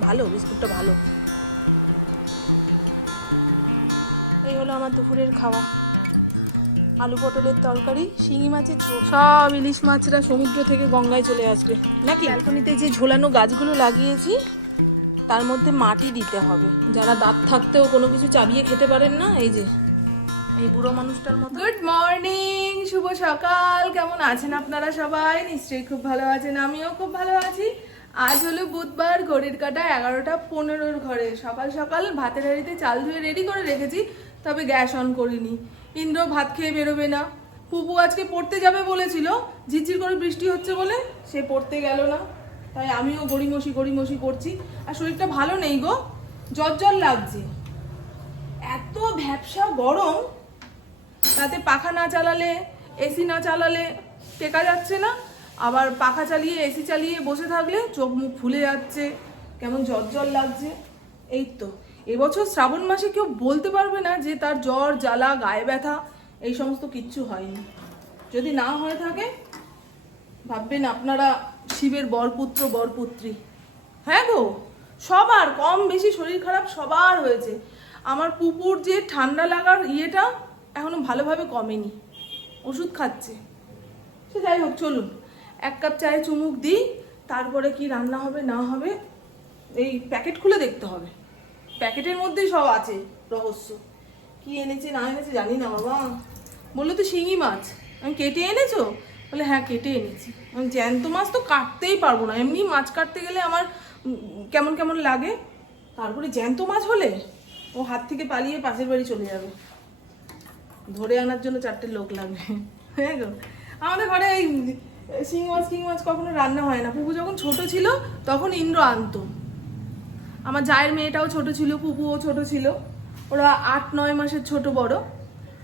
ভালো বিস্কুটটা ভালো। এই হলো আমার দুপুরের খাওয়া। আলু পটলের তরকারি শিঙি মাছের ঝোল। সব ইলিশ মাছরা সমুদ্র থেকে গঙ্গায় চলে আসবে। নাকি? ব্যালকনিতে যে ঝোলানো গাছগুলো লাগিয়েছি তার মধ্যে মাটি দিতে হবে। যারা দাঁত থাকতেও কোনো কিছু চাবিয়ে খেতে পারেন না এই যে এই বুড়ো মানুষটার মতো। গুড মর্নিং শুভ সকাল। কেমন আছেন আপনারা সবাই? নিশ্চয়ই খুব ভালো আছেন আমিও খুব ভালো আছি। আজ হলো বুধবার, ঘড়ির কাটা এগারোটা পনেরোর ঘরে। সকাল সকাল ভাতের হাঁড়িতে চাল ধুয়ে রেডি করে রেখেছি, তবে গ্যাস অন করিনি। ইন্দ্র ভাত খেয়ে বেরোবে না। পুপু আজকে পড়তে যাবে বলেছিল, ঝিরঝির করে বৃষ্টি হচ্ছে বলে সে পড়তে গেল না। তাই আমিও গড়িমসি গড়িমসি করছি। আর শরীরটা ভালো নেই গো, জ্বর লাগছে। এত ভ্যাবসা গরম, তাতে পাখা না চালালে এসি না চালালে, টেকা যাচ্ছে না। আবার পাখা চালিয়ে, এসি চালিয়ে বসে থাকলে চোখ মুখ ফুলে যাচ্ছে, কেমন জ্বর জ্বর লাগছে। এই তো, এবছর শ্রাবণ মাসে কেউ বলতে পারবে না যে তার জ্বর, জ্বালা, গায়ে ব্যথা, এই সমস্ত কিচ্ছু হয়নি। যদি না হয়ে থাকে, ভাববেন আপনারা শিবের বরপুত্র, বরপুত্রী। হ্যাঁ গো, সবার কম বেশি শরীর খারাপ সবার হয়েছে। আমার পুকুর যে ঠান্ডা লাগার ইয়েটা এখনও ভালোভাবে কমেনি। ওষুধ খাচ্ছে। সে যাই হোক, চলুন। এক কাপ চায়ে চুমুক দিই, তারপরে কি রান্না হবে, না হবে, এই প্যাকেট খুলে দেখতে হবে। প্যাকেটের মধ্যেই সব আছে রহস্য। কি এনেছে, না এনেছে, জানি না, বাবা। বলল তো শিঙি মাছ। আমি কেটে এনেছো? বলে হ্যাঁ কেটে এনেছি। আমি জ্যান্ত মাছ তো কাটতেই পারব না। এমনি মাছ কাটতে গেলে আমার কেমন কেমন লাগে? তারপরে জ্যান্ত মাছ হলে ও হাত থেকে পালিয়ে পাশের বাড়ি চলে যাবে। ধরে আনার জন্য চারটে লোক লাগবে। হ্যাঁ গো। আমাদের ঘরে এই শিং মাছ কিং মাছ কখনো রান্না হয় না। পুপু যখন ছোট ছিল, তখন ইন্দ্র আনতো। আমার জায়ের মেয়েটাও ছোট ছিল, পুপুও ছোট ছিল। ওরা আট, নয় মাসের ছোট বড়।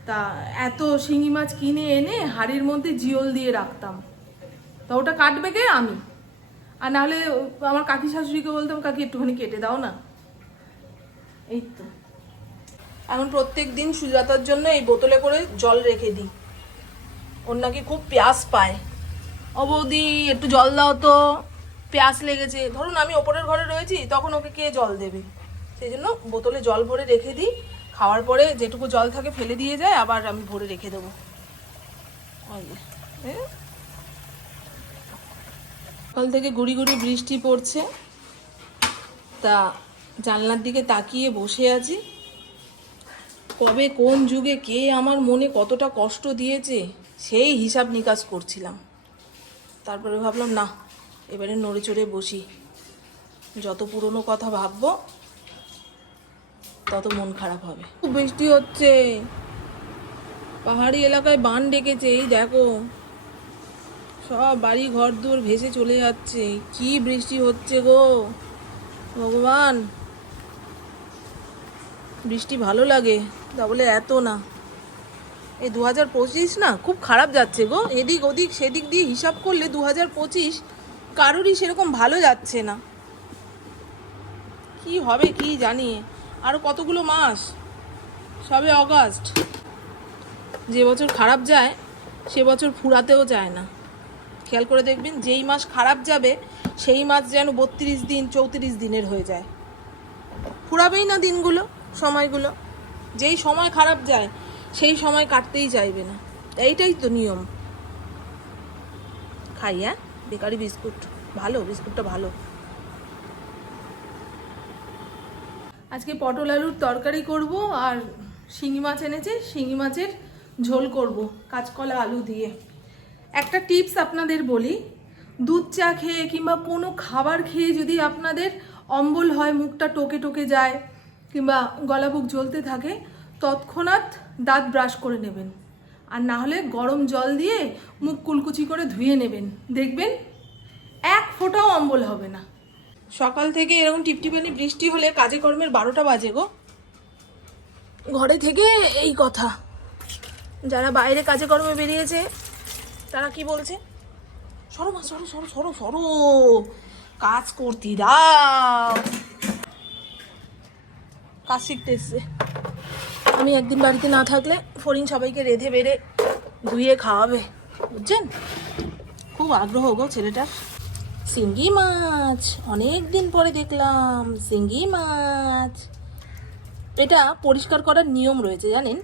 তা এত শিঙি মাছ কিনে এনে হাড়ির মধ্যে জিওল দিয়ে রাখতাম। তা ওটা কাটবে কে? আমি। আর নাহলে আমার কাকি শাশুড়িকে বলতাম, কাকি, একটুখানি কেটে দাও না। এই তো। এখন প্রত্যেক দিন সুজাতার জন্য এই বোতলে করে জল রেখে দিই। ওর নাকি খুব প্যাস পায়। ও বৌদি, একটু জল দাও তো। প্যাস লেগেছে। ধরুন আমি ওপরের ঘরে রয়েছি, তখন ওকে কে জল দেবে? সেই জন্য বোতলে জল ভরে রেখে দিই। খাওয়ার পরে যেটুকু জল থাকে ফেলে দিয়ে যায়, আবার আমি ভরে রেখে দেবো। সকাল থেকে গুড়ি গুড়ি বৃষ্টি পড়ছে। তা জানলার দিকে তাকিয়ে বসে আছি। কবে কোন যুগে কে আমার মনে কতটা কষ্ট দিয়েছে, সেই হিসাব নিকাশ করছিলাম। তারপরে ভাবলাম, না, এবারে নড়ে চড়ে বসি। যত পুরনো কথা ভাববো, তত মন খারাপ হবে। খুব বৃষ্টি হচ্ছে। পাহাড়ি এলাকায় বান ডেকেছে, এই দেখো। সব বাড়ি ঘর দূর ভেসে চলে যাচ্ছে। কি বৃষ্টি হচ্ছে গো। ভগবান! বৃষ্টি ভালো লাগে, তা বলে এত না। এই দু হাজার পঁচিশ না, খুব খারাপ যাচ্ছে গো। এদিক ওদিক, সেদিক দিয়ে হিসাব করলে দু হাজার পঁচিশ কারোরই সেরকম ভালো যাচ্ছে না। কি হবে কি জানি। আরও কতগুলো মাস? সবে অগাস্ট। যে বছর খারাপ যায়, সে বছর ফুরাতেও যায় না। খেয়াল করে দেখবেন, যেই মাস খারাপ যাবে, সেই মাস যেন বত্রিশ দিন, চৌত্রিশ দিনের হয়ে যায়। ফুরাবেই না দিনগুলো, সময়গুলো। যেই সময় খারাপ যায় সেই সময় কাটতেই চাইবে না। এইটাই তো নিয়ম। খাই হ্যাঁ? Bakery biscuit. ভালো, বিস্কুটটা ভালো। আজকে পটল আলুর তরকারি করব আর শিঙি মাছ এনেছে, শিঙি মাছের ঝোল করব কাঁচকলা আলু দিয়ে। একটা টিপস আপনাদের বলি, দুধ চা খেয়ে কিংবা কোনো খাবার খেয়ে যদি আপনাদের অম্বল হয়, মুখটা টোকে টোকে যায় কিংবা গলা বুক জ্বলতে থাকে, তৎক্ষণাৎ দাঁত ব্রাশ করে নেবেন। আর না হলে গরম জল দিয়ে মুখ কুলকুচি করে ধুয়ে নেবেন। দেখবেন এক ফোঁটাও অম্বল হবে না। সকাল থেকে এরকম টিপটিপানি বৃষ্টি হলে কাজে কর্মের বারোটা বাজে গো। ঘরে থেকে এই কথা। যারা বাইরে কাজে কর্মে বেরিয়েছে, তারা কি বলছে? সরো মা, সরো সরো সরো সরো। কাজ করতি দাও। কাজ শিখতে এসছে আমি একদিন বাড়িতে না থাকলে ফরিন সবাইকে রেধে বেড়ে ধুয়ে খাওয়াবে, বুঝছেন? খুব আগ্রহ গো ছেলেটার। সিঙ্গি মাছ অনেক দিন পরে দেখলাম, সিঙ্গি মাছ। এটা পরিষ্কার করার নিয়ম রয়েছে, জানেন?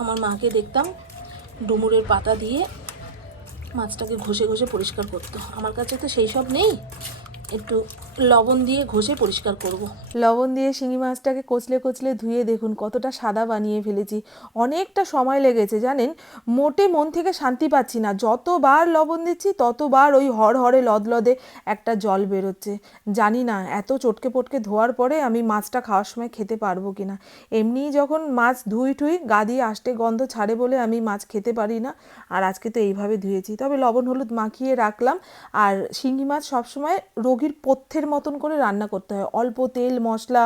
আমার মাকে দেখতাম ডুমুরের পাতা দিয়ে মাছটাকে ঘষে ঘষে পরিষ্কার করতো। আমার কাছে তো সেই সব নেই। একটু লবণ দিয়ে ঘষে পরিষ্কার করব। লবণ দিয়ে শিঙি মাছটাকে কচলে কচলে ধুয়ে দেখুন, কতটা সাদা বানিয়ে ফেলেছি। অনেকটা সময় লেগেছে, জানেন? মোটে মন থেকে শান্তি পাচ্ছি না। যতবার লবণ দিচ্ছি, ততবার ওই হরহরে লদলদে একটা জল বেরোচ্ছে। জানি না, এত চটকে পটকে ধোয়ার পরে আমি মাছটা খাওয়ার সময় খেতে পারব কি না এমনিই যখন মাছ ধুই ঠুই, গা দিয়ে আসতে গন্ধ ছাড়ে বলে আমি মাছ খেতে পারি না। আর আজকে তো এইভাবে ধুয়েছি। তবে লবণ হলুদ মাখিয়ে রাখলাম। আর শিঙি মাছ সবসময় রোগীর পথ্যের মতন করে রান্না করতে হয়। অল্প তেল, মশলা,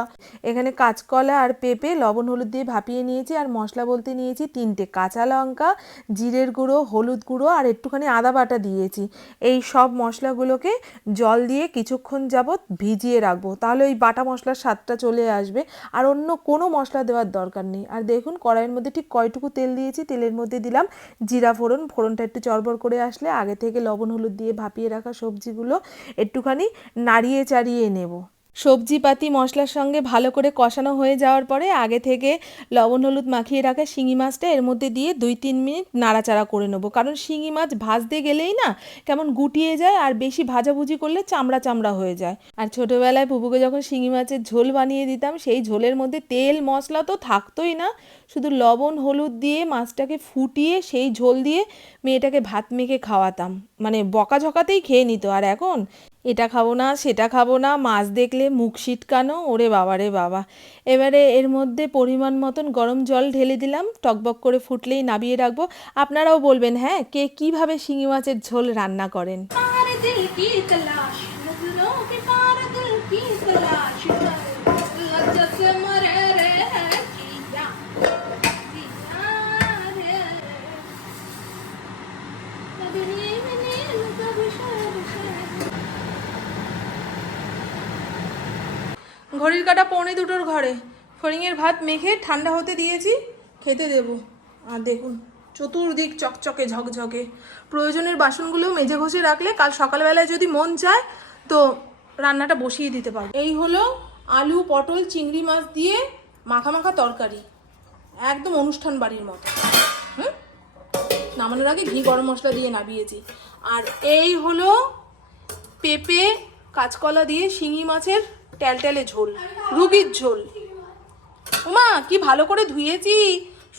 এখানে কাঁচকলা আর পেঁপে, লবণ, হলুদ দিয়ে ভাপিয়ে নিয়েছি আর মশলা বলতে নিয়েছি তিনটে কাঁচা লঙ্কা, জিরের গুঁড়ো, হলুদ গুঁড়ো আর একটুখানি আদা বাটা দিয়েছি। এই সব মশলাগুলোকে জল দিয়ে কিছুক্ষণ যাবৎ ভিজিয়ে রাখব। তাহলে ওই বাটা মশলার স্বাদটা চলে আসবে আর অন্য কোনো মশলা দেওয়ার দরকার নেই। আর দেখুন, কড়াইয়ের মধ্যে ঠিক কয়টুকু তেল দিয়েছি। তেলের মধ্যে দিলাম জিরা ফোড়ন। ফোড়নটা একটু চড়বড় করে আসলে আগে থেকে লবণ, হলুদ দিয়ে ভাপিয়ে রাখা সবজিগুলো একটুখানি নাড়িয়ে চাড়িয়ে নেব। সবজিপাতি মশলার সঙ্গে ভালো করে কষানো হয়ে যাওয়ার পরে আগে থেকে লবণ, হলুদ মাখিয়ে রাখা শিঙি মাছটা এর মধ্যে দিয়ে দুই তিন মিনিট নাড়াচাড়া করে নেব। কারণ শিঙি মাছ ভাজতে গেলেই না কেমন গুটিয়ে যায় আর বেশি ভাজাভুজি করলে চামড়া চামড়া হয়ে যায়। আর ছোটোবেলায় পুপুকে যখন শিঙি মাছের ঝোল বানিয়ে দিতাম, সেই ঝোলের মধ্যে তেল, মশলা তো থাকতোই না। শুধু লবণ, হলুদ দিয়ে মাছটাকে ফুটিয়ে সেই ঝোল দিয়ে মেয়েটাকে ভাত মেখে খাওয়াতাম। মানে বকাঝকাতেই খেয়ে নিত। আর এখন এটা খাবো না সেটা খাবো না মাছ দেখলে মুখ সিটকানো ওরে বাবা রে বাবা এবারে এর মধ্যে পরিমাণ মতন গরম জল ঢেলে দিলাম টকবক করে ফুটলেই নাবিয়ে রাখবো আপনারাও বলবেন হ্যাঁ কে কিভাবে শিঙি মাছের ঝোল রান্না করেন पार दिल की तलाश नजरों के पार दिल ঘড়ির কাটা পৌনে দুটোর ঘরে। ফড়িংয়ের ভাত মেখে ঠান্ডা হতে দিয়েছি, খেতে দেব। আর দেখুন, চতুর্দিক চকচকে ঝকঝকে। প্রয়োজনের বাসনগুলো মেজে ঘষে রাখলে কাল সকালবেলায় যদি মন চায়, তো রান্নাটা বসিয়ে দিতে পারব। এই হলো আলু, পটল, চিংড়ি মাছ দিয়ে মাখা মাখা তরকারি। একদম অনুষ্ঠান বাড়ির মতো। হুম? নামানোর আগে ঘি গরম মশলা দিয়ে নাবিয়েছি। আর এই হলো পেঁপে, কাঁচকলা দিয়ে শিঙি মাছের ট্যালট্যালে ঝোল রুবির ঝোল। ওমা, কি ভালো করে ধুয়েছি,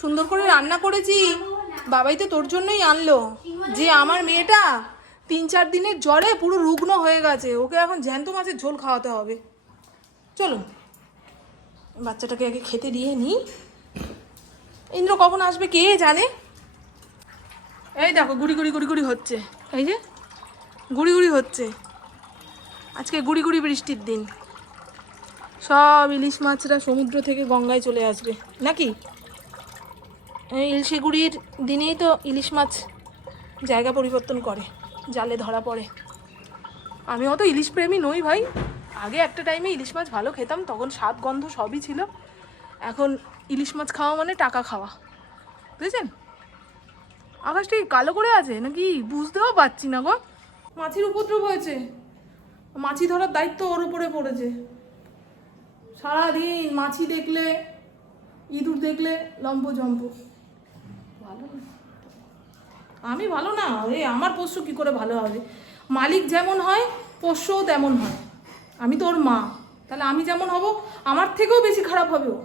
সুন্দর করে রান্না করেছি। বাবাই তো তোর জন্যই আনলো। যে আমার মেয়েটা তিন চার দিনের জ্বরে পুরো রুগ্ন হয়ে গেছে, ওকে এখন জ্যান্ত মাছের ঝোল খাওয়াতে হবে। চলো, বাচ্চাটাকে আগে খেতে দিয়ে নিই। ইন্দ্র কখন আসবে কে জানে? এই দেখো, গুড়ি গুড়ি গুড়ি গুড়ি হচ্ছে। এই যে, গুড়ি গুড়ি হচ্ছে। আজকে গুড়ি গুড়ি বৃষ্টির দিন। সব ইলিশ মাছরা সমুদ্র থেকে গঙ্গায় চলে আসবে। নাকি? ইলশেগুড়ির দিনেই তো ইলিশ মাছ জায়গা পরিবর্তন করে, জালে ধরা পড়ে। আমি অত ইলিশ প্রেমী নই ভাই। আগে একটা টাইমে ইলিশ মাছ ভালো খেতাম, তখন স্বাদ, গন্ধ সবই ছিল। এখন ইলিশ মাছ খাওয়া মানে টাকা খাওয়া। বুঝেছেন? আকাশটা কালো করে আছে? নাকি বুঝতেও পারছি না গো। মাছির উপদ্রব হয়েছে। মাছি ধরার দায়িত্ব ওর উপরে পড়েছে। সারাদিন মাছি দেখলে ইঁদুর দেখলে লম্ব জম্ব। ভালো না। আমি ভালো না এ আমার পোষ্য কি করে ভালো হবে? মালিক যেমন হয় পোষ্যও তেমন হয়। আমি তো ওর মা তাহলে আমি যেমন হব আমার থেকেও বেশি খারাপ হবে ও।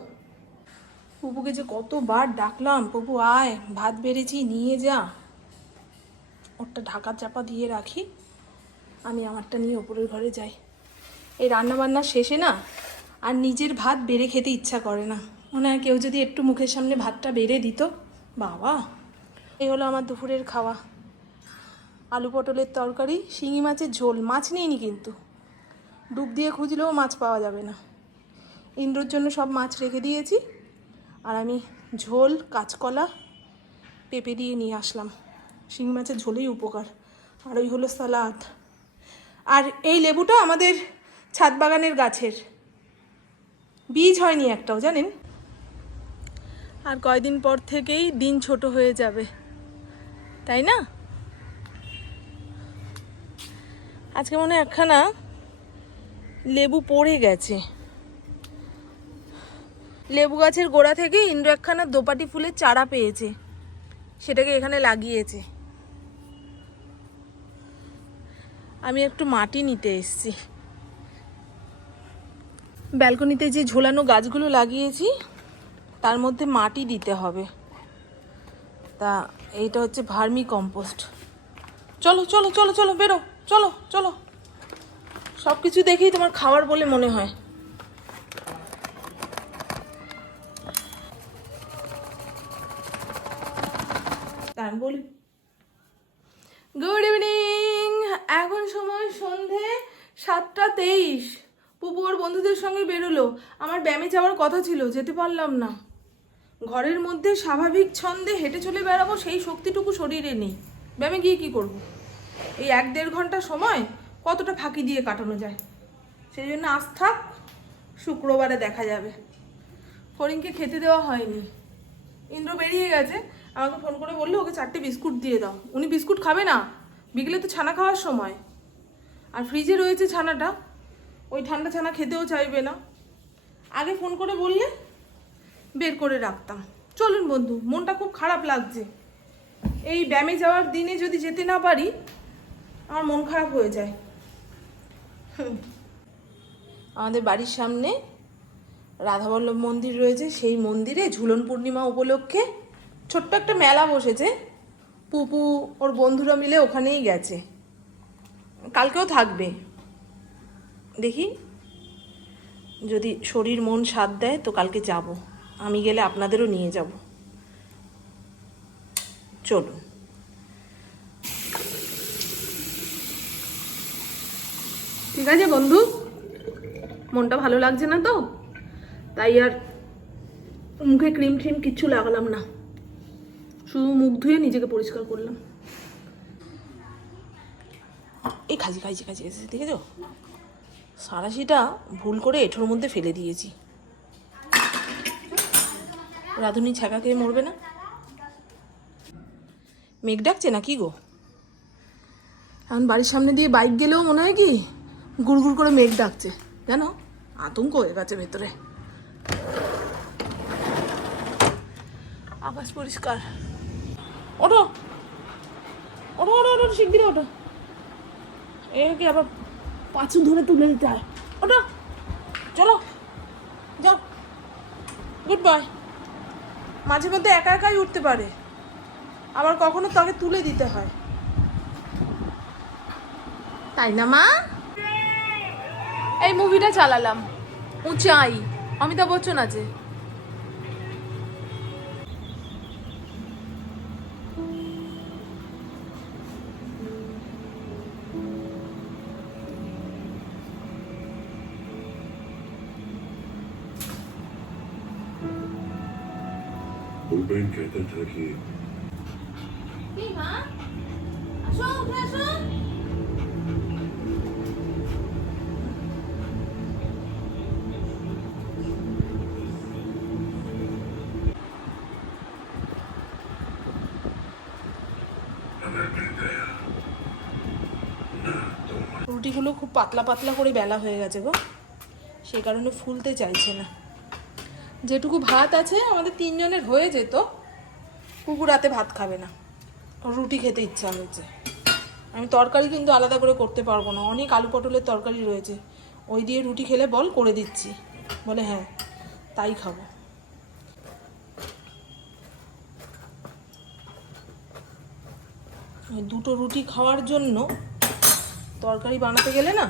পুপুকে যে কতবার ডাকলাম পপু আয় ভাত বেড়েছি নিয়ে যা। ওরটা ঢাকা চাপা দিয়ে রাখি আমি আমারটা নিয়ে ওপরের ঘরে যাই। এই রান্না বান্না শেষে না আর নিজের ভাত বেড়ে খেতে ইচ্ছা করে না। মনে হয় কেউ যদি একটু মুখের সামনে ভাতটা বেড়ে দিত, বাবা। এই হলো আমার দুপুরের খাওয়া। আলু পটলের তরকারি, শিঙি মাছের ঝোল, মাছ নিইনি কিন্তু। ডুব দিয়ে খুঁজলেও মাছ পাওয়া যাবে না। ইন্দ্রর জন্য সব মাছ রেখে দিয়েছি। আর আমি ঝোল, কাঁচকলা, পেঁপে দিয়ে নিয়ে আসলাম। শিঙি মাছের ঝোলেই উপকার। আর ওই হলো সালাদ। আর এই লেবুটা আমাদের ছাদ বাগানের গাছের। বীজ হয়নি একটাও, জানেন? আর কয়দিন পর থেকেই দিন ছোট হয়ে যাবে, তাই না? আজকে মনে হয় একখানা লেবু পড়ে গেছে। লেবু গাছের গোড়া থেকে ইন্দ্র একখানা দোপাটি ফুলের চারা পেয়েছে, সেটাকে এখানে লাগিয়েছে। আমি একটু মাটি নিতে এসেছি। ব্যালকনিতে যে ঝোলানো গাছগুলো লাগিয়েছি, তার মধ্যে মাটি দিতে হবে। তা এইটা হচ্ছে ভার্মি কম্পোস্ট। চলো চলো চলো চলো, বেরো, চলো চলো। সব কিছু দেখেই তোমার খাওয়ার বলে মনে হয়। তা আমি বলি গুড ইভিনিং এখন সময় সন্ধে সাতটা তেইশ পুপু ওর বন্ধুদের সঙ্গে বেরোলো। আমার ব্যায়ামে যাওয়ার কথা ছিল, যেতে পারলাম না। ঘরের মধ্যে স্বাভাবিক ছন্দে হেঁটে চলে বেড়াবো সেই শক্তিটুকু শরীরে নেই। ব্যায়ামে গিয়ে কি করব। এই এক দেড় ঘণ্টা সময় কতটা ফাঁকি দিয়ে কাটানো যায়? সেই জন্য আজ থাক, শুক্রবারে দেখা যাবে। ফরিংকে খেতে দেওয়া হয়নি। ইন্দ্র বেরিয়ে গেছে। আমাকে ফোন করে বলল, ওকে চারটে বিস্কুট দিয়ে দাও। উনি বিস্কুট খাবে না? বিকেলে তো ছানা খাওয়ার সময়। আর ফ্রিজে রয়েছে ছানাটা। ওই ঠান্ডা ছানা খেতেও চাইবে না। আগে ফোন করে বললে বের করে রাখতাম। চলুন বন্ধু, মনটা খুব খারাপ লাগছে। এই ব্যায়ামে যাওয়ার দিনে যদি যেতে না পারি, আমার মন খারাপ হয়ে যায়। আমাদের বাড়ির সামনে রাধাবল্লভ মন্দির রয়েছে। সেই মন্দিরে ঝুলন পূর্ণিমা উপলক্ষে ছোট্ট একটা মেলা বসেছে। পুপু, ওর বন্ধুরা মিলে ওখানেই গেছে। কালকেও থাকবে। দেখি। যদি শরীর মন সাথ দেয় তো কালকে যাব। আমি গেলে আপনাদেরও নিয়ে যাব। চলুন। ঠিক আছে বন্ধু। মনটা ভালো লাগছে না তো? তাই আর মুখে ক্রিম ট্রিম কিচ্ছু লাগালাম না। শুধু মুখ ধুয়ে নিজেকে পরিষ্কার করলাম। এই খাজি খাজি খাজি খাজি দেখেছ? সারাশিটা ভুল করে এঁঠোর মধ্যে ফেলে দিয়েছি। রাধুনি ছ্যাঁকা খেয়ে মরবে না? মেঘ ডাকছে না কি গো? এখন বাড়ির সামনে দিয়ে বাইক গেলেও মনে হয় কি গুড় গুড় করে মেঘ ডাকছে। জানো? আতঙ্ক হয়ে গেছে ভেতরে। আকাশ পরিষ্কার। ওঠো। ওঠো ওঠো ওঠো শিগগিরি ওঠো। একে আবার পাঁচু ধরে তুলে দিতে হয়। ওটা চলো। যাও। গুড বয় মাঝে মধ্যে একা একাই উঠতে পারে। আবার কখনো তাকে তুলে দিতে হয়। তাই না, মা? এই মুভিটা চালালাম। উঁচাই। অমিতাভ বচ্চন আছে। কমপ্লেন খেতে থাকি। রুটিগুলো খুব পাতলা পাতলা করে বেলা হয়ে গেছে গো। সেই কারণে ফুলতে চাইছে না। যেটুকু ভাত আছে, আমাদের তিনজনের হয়ে যেত। কুকুর রাতে ভাত খাবে না। রুটি খেতে ইচ্ছা হয়েছে। আমি তরকারি কিন্তু আলাদা করে করতে পারব না। অনেক আলু পটলের তরকারি রয়েছে। ওই দিয়ে রুটি খেলে বল, করে দিচ্ছি। বলে হ্যাঁ তাই খাব। দুটো রুটি খাওয়ার জন্য তরকারি বানাতে গেলে না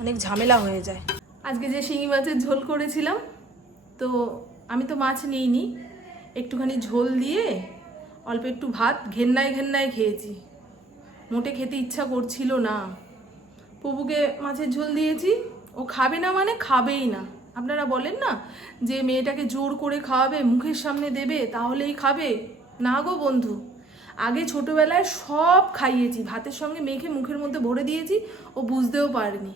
অনেক ঝামেলা হয়ে যায়। আজকে যে শিঙি মাছের ঝোল করেছিলাম তো আমি তো মাছ নিইনি। একটুখানি ঝোল দিয়ে অল্প একটু ভাত ঘেন্নায় ঘেন্নায় খেয়েছি। মোটে খেতে ইচ্ছা করছিল না। প্রভুকে মাছের ঝোল দিয়েছি। ও খাবে না মানে খাবেই না। আপনারা বলেন না যে মেয়েটাকে জোর করে খাওয়াবে, মুখের সামনে দেবে, তাহলেই খাবে। না গো বন্ধু। আগে ছোটবেলায় সব খাইয়েছি। ভাতের সঙ্গে মেখে মুখের মধ্যে ভরে দিয়েছি। ও বুঝতেও পারেনি।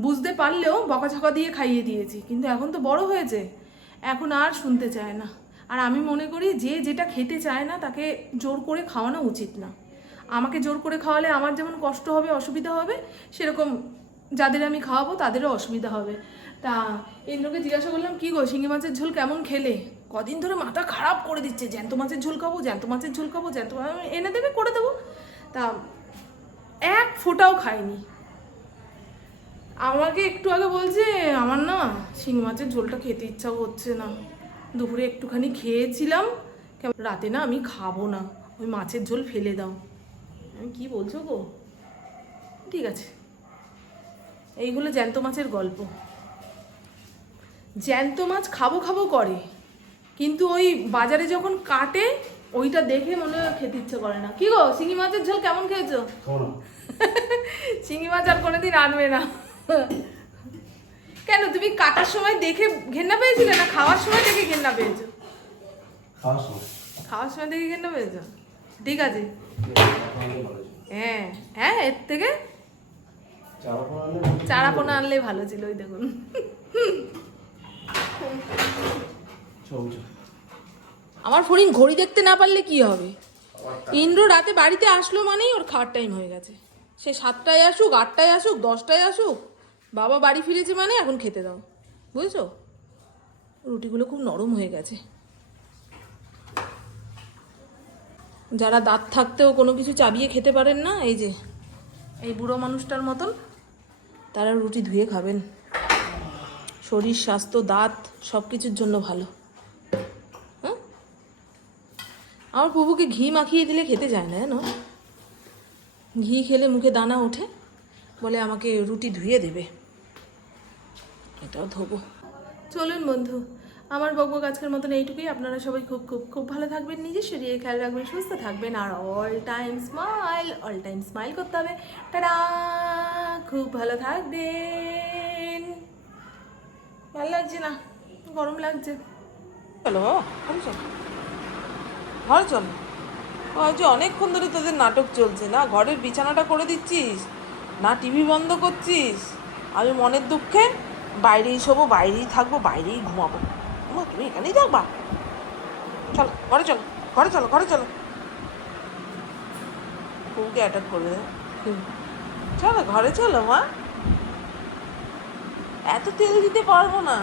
বুঝতে পারলেও বকাঝকা দিয়ে খাইয়ে দিয়েছি। কিন্তু এখন তো বড় হয়েছে। এখন আর শুনতে চায় না। আর আমি মনে করি যে যেটা খেতে চায় না তাকে জোর করে খাওয়ানো উচিত না। আমাকে জোর করে খাওয়ালে আমার যেমন কষ্ট হবে, অসুবিধা হবে, সেরকম যাদের আমি খাওয়াবো তাদেরও অসুবিধা হবে। তা ইন্দ্রকে জিজ্ঞাসা করলাম, কি গো, শিঙি মাছের ঝোল কেমন খেলে? কদিন ধরে মাথা খারাপ করে দিচ্ছে, জ্যান্ত মাছের ঝোল খাব, জ্যান্ত মাছের ঝোল খাব, জ্যান্ত এনে দেবে করে দেবো তা এক ফোঁটাও খায়নি আমাকে একটু আগে বলছে আমার না শিঙি মাছের ঝোলটা খেতে ইচ্ছা করছে না। দুপুরে একটুখানি খেয়েছিলাম রাতে না আমি খাব না ওই মাছের ঝোল ফেলে দাও। আমি কি বলছো গো? ঠিক আছে। এইগুলো জ্যান্ত মাছের গল্প। জ্যান্ত মাছ খাব খাব করে কিন্তু ওই বাজারে যখন কাটে ওইটা দেখে মনে হয় খেতে ইচ্ছে করে না। কি গো শিঙি মাছের ঝোল কেমন খেয়েছো? শিঙি মাছ আর কোনোদিন আনবে না। কেন তুমি কাটার সময় দেখে ঘেন্না পেয়েছিলে না খাওয়ার সময় দেখে ঘেন্না পেয়েছ? খাওয়ার সময়। খাওয়ার সময় দেখে ঘেন্না পেয়েছ? ঠিক আছে। হ্যাঁ হ্যাঁ এর থেকে চারা পোনা আনলে ভালো ছিল ওই দেখুন। আমার ফরিন ঘড়ি দেখতে না পারলে কি হবে? ইন্দ্র রাতে বাড়িতে আসলো মানেই ওর খাওয়ার টাইম হয়ে গেছে। সে সাতটায় আসুক আটটায় আসুক দশটায় আসুক বাবা বাড়ি ফিরেছে মানে এখন খেতে দাও। বুঝেছ? রুটিগুলো খুব নরম হয়ে গেছে। যারা দাঁত থাকতেও কোনো কিছু চাবিয়ে খেতে পারেন না, এই যে, এই বুড়ো মানুষটার মতন, তারা রুটি ধুয়ে খাবেন। শরীর, স্বাস্থ্য, দাঁত সব কিছুর জন্য ভালো। হ্যাঁ? আমার প্রভুকে ঘি মাখিয়ে দিলে খেতে যায় না, জানো? ঘি খেলে মুখে দানা ওঠে, বলে আমাকে রুটি ধুয়ে দেবে। এটাও ধোবো। চলুন বন্ধু আমার বকবক আজকের মতন এইটুকুই। আপনারা সবাই খুব খুব খুব ভালো থাকবেন নিজের শরীরে খেয়াল রাখবেন সুস্থ থাকবেন আর all time smile all time smile করতে হবে। টাটা! খুব ভালো থাকবেন। ভালো লাগছে না? গরম লাগছে। চলো বাবা ঘরে চল। ঘরে চল। ওই যে অনেকক্ষণ ধরে তোদের নাটক চলছে না? ঘরের বিছানাটা করে দিচ্ছিস? না টিভি বন্ধ করছিস? আমি মনের দুঃখে বাইরেই শোবো, বাইরেই থাকব, বাইরেই ঘুমাবো। মা, তুমি এখানেই থাকবা? চলো, ঘরে চলো ঘরে চলো ঘরে চলো। বউকে অ্যাটাক করবে। চলো, ঘরে চলো মা। এত তেল দিতে পারব না।